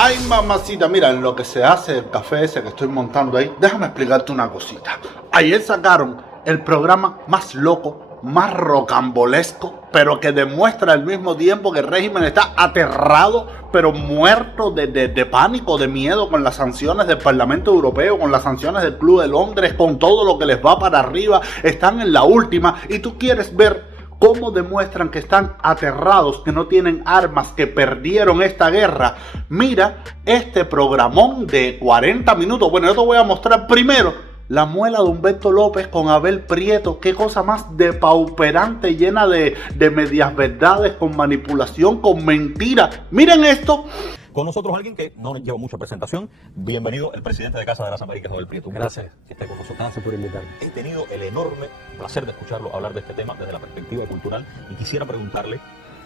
Ay, mamacita, mira, en lo que se hace el café ese que estoy montando ahí, déjame explicarte una cosita. Ayer sacaron el programa más loco, más rocambolesco, pero que demuestra al mismo tiempo que el régimen está aterrado, pero muerto de pánico, de miedo con las sanciones del Parlamento Europeo, con las sanciones del Club de Londres, con todo lo que les va para arriba. Están en la última y tú quieres ver cómo demuestran que están aterrados, que no tienen armas, que perdieron esta guerra. Mira este programón de 40 minutos. Bueno, yo te voy a mostrar primero la muela de Humberto López con Abel Prieto. Qué cosa más depauperante, llena de medias verdades, con manipulación, con mentira. Miren esto. Con nosotros alguien que no lleva mucha presentación. Bienvenido, el presidente de Casa de las Américas, Abel Prieto. Gracias. Que esté con nosotros. Gracias por invitarme. He tenido el enorme placer de escucharlo hablar de este tema desde la perspectiva cultural y quisiera preguntarle,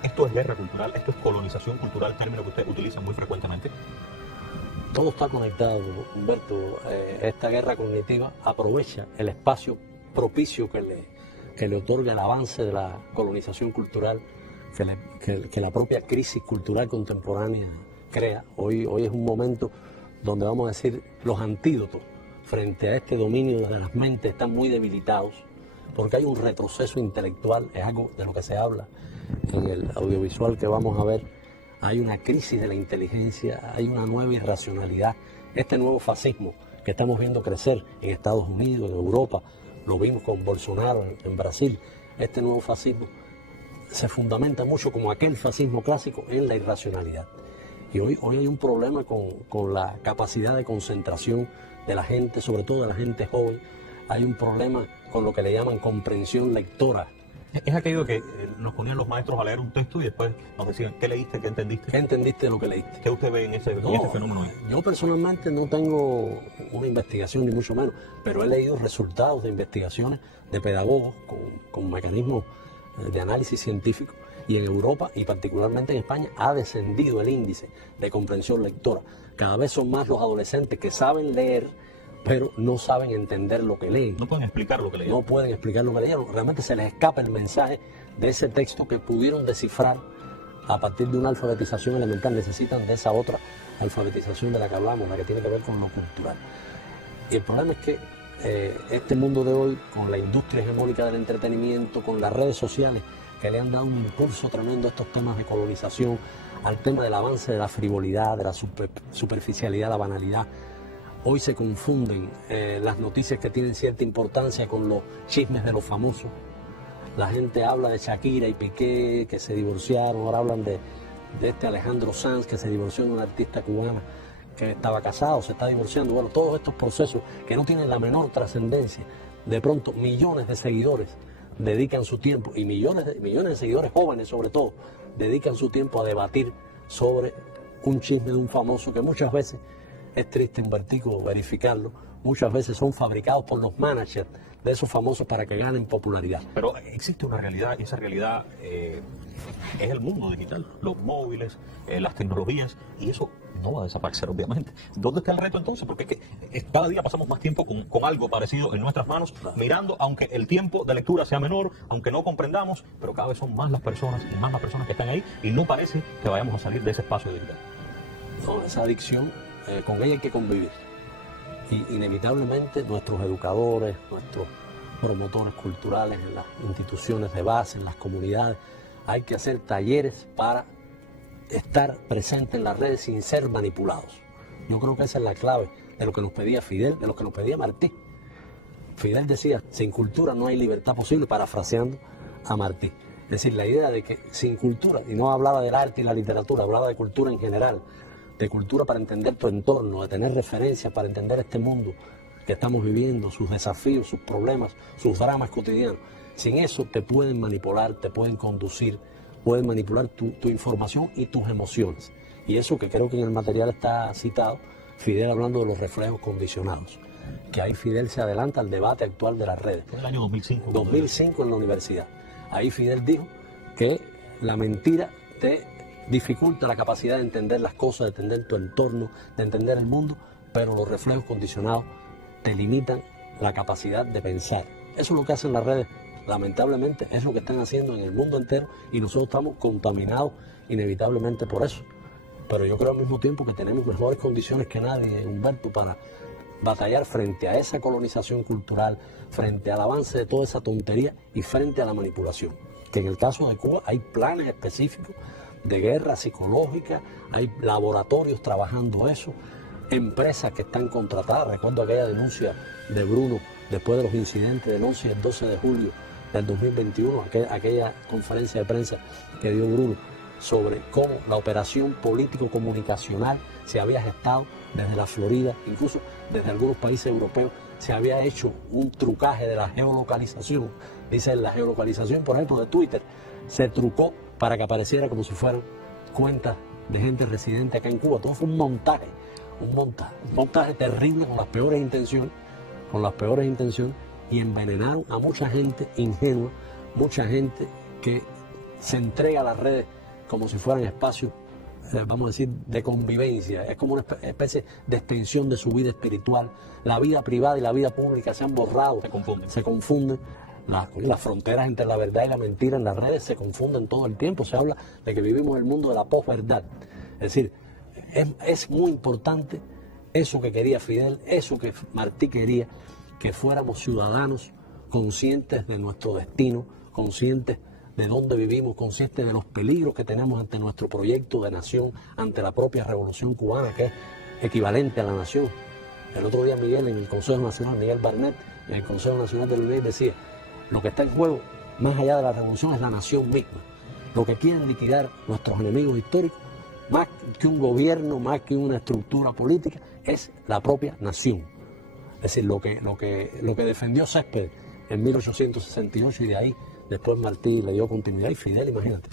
¿esto es guerra cultural? ¿Esto es colonización cultural? Término que usted utiliza muy frecuentemente. Todo está conectado, Humberto. Esta guerra cognitiva aprovecha el espacio propicio que le otorga el avance de la colonización cultural, que la propia crisis cultural contemporánea crea. Hoy es un momento donde vamos a decir los antídotos frente a este dominio de las mentes están muy debilitados, porque hay un retroceso intelectual, es algo de lo que se habla en el audiovisual que vamos a ver. Hay una crisis de la inteligencia, hay una nueva irracionalidad. Este nuevo fascismo que estamos viendo crecer en Estados Unidos, en Europa, lo vimos con Bolsonaro en Brasil, este nuevo fascismo se fundamenta mucho como aquel fascismo clásico en la irracionalidad. Y hoy hay un problema con la capacidad de concentración de la gente, sobre todo de la gente joven. Hay un problema con lo que le llaman comprensión lectora. Es aquello que nos ponían los maestros a leer un texto y después nos decían, ¿qué leíste? ¿Qué entendiste? ¿Qué entendiste de lo que leíste? ¿Qué usted ve en ese fenómeno? Yo personalmente no tengo una investigación, ni mucho menos, pero he leído resultados de investigaciones de pedagogos con mecanismos de análisis científico, y en Europa y particularmente en España ha descendido el índice de comprensión lectora. Cada vez son más los adolescentes que saben leer, pero no saben entender lo que leen. No pueden explicar lo que leyeron. No pueden explicar lo que leyeron. Realmente se les escapa el mensaje de ese texto que pudieron descifrar a partir de una alfabetización elemental. Necesitan de esa otra alfabetización de la que hablamos, la que tiene que ver con lo cultural. Y el problema es que este mundo de hoy, con la industria hegemónica del entretenimiento, con las redes sociales, que le han dado un impulso tremendo a estos temas de colonización, al tema del avance de la frivolidad, de la superficialidad, la banalidad. Hoy se confunden las noticias que tienen cierta importancia con los chismes de los famosos. La gente habla de Shakira y Piqué, que se divorciaron, ahora hablan de este Alejandro Sanz, que se divorció de una artista cubana que estaba casado, se está divorciando. Bueno, todos estos procesos que no tienen la menor trascendencia, de pronto millones de seguidores dedican su tiempo, y millones de seguidores jóvenes sobre todo, dedican su tiempo a debatir sobre un chisme de un famoso que muchas veces, es triste, Humbertico, verificarlo, muchas veces son fabricados por los managers de esos famosos para que ganen popularidad. Pero existe una realidad, y esa realidad es el mundo digital, los móviles, las tecnologías, y eso no va a desaparecer, obviamente. ¿Dónde está el reto entonces? Porque cada día pasamos más tiempo con algo parecido en nuestras manos, mirando, aunque el tiempo de lectura sea menor, aunque no comprendamos, pero cada vez son más las personas y más las personas que están ahí, y no parece que vayamos a salir de ese espacio digital. No, esa adicción, con ella hay que convivir. Y inevitablemente nuestros educadores, nuestros promotores culturales en las instituciones de base, en las comunidades, hay que hacer talleres para estar presente en las redes sin ser manipulados. Yo creo que esa es la clave de lo que nos pedía Fidel, de lo que nos pedía Martí. Fidel decía, sin cultura no hay libertad posible, parafraseando a Martí. Es decir, la idea de que sin cultura, y no hablaba del arte y la literatura, hablaba de cultura en general, de cultura para entender tu entorno, de tener referencias para entender este mundo que estamos viviendo, sus desafíos, sus problemas, sus dramas cotidianos. Sin eso te pueden manipular, te pueden conducir, pueden manipular tu información y tus emociones. Y eso que creo que en el material está citado, Fidel hablando de los reflejos condicionados, que ahí Fidel se adelanta al debate actual de las redes. En el año 2005. 2005 en la universidad. Ahí Fidel dijo que la mentira te dificulta la capacidad de entender las cosas, de entender tu entorno, de entender el mundo, pero los reflejos condicionados te limitan la capacidad de pensar. Eso es lo que hacen las redes. Lamentablemente es lo que están haciendo en el mundo entero y nosotros estamos contaminados inevitablemente por eso. pero yo creo al mismo tiempo que tenemos mejores condiciones que nadie, Humberto, para batallar frente a esa colonización cultural, frente al avance de toda esa tontería y frente a la manipulación. Que en el caso de Cuba hay planes específicos de guerra psicológica, hay laboratorios trabajando eso, empresas que están contratadas. Recuerdo aquella denuncia de Bruno después de los incidentes del 11 y el 12 de julio del 2021, aquella conferencia de prensa que dio Bruno sobre cómo la operación político-comunicacional se había gestado desde la Florida, incluso desde algunos países europeos, se había hecho un trucaje de la geolocalización. Dice, la geolocalización, por ejemplo, de Twitter, se trucó para que apareciera como si fueran cuentas de gente residente acá en Cuba. Todo fue un montaje terrible con las peores intenciones, y envenenaron a mucha gente ingenua, mucha gente que se entrega a las redes como si fueran espacios, vamos a decir, de convivencia. Es como una especie de extensión de su vida espiritual. La vida privada y la vida pública se han borrado, se confunden. Las fronteras entre la verdad y la mentira en las redes se confunden todo el tiempo. Se habla de que vivimos en el mundo de la posverdad. Es decir, es muy importante eso que quería Fidel, eso que Martí quería, que fuéramos ciudadanos conscientes de nuestro destino, conscientes de dónde vivimos, conscientes de los peligros que tenemos ante nuestro proyecto de nación, ante la propia revolución cubana, que es equivalente a la nación. El otro día Miguel, en el Consejo Nacional, Miguel Barnett, en el Consejo Nacional de la UNED decía, lo que está en juego, más allá de la revolución, es la nación misma. Lo que quieren liquidar nuestros enemigos históricos, más que un gobierno, más que una estructura política, es la propia nación. Es decir, lo que defendió Céspedes en 1868 y de ahí después Martí le dio continuidad y Fidel, imagínate.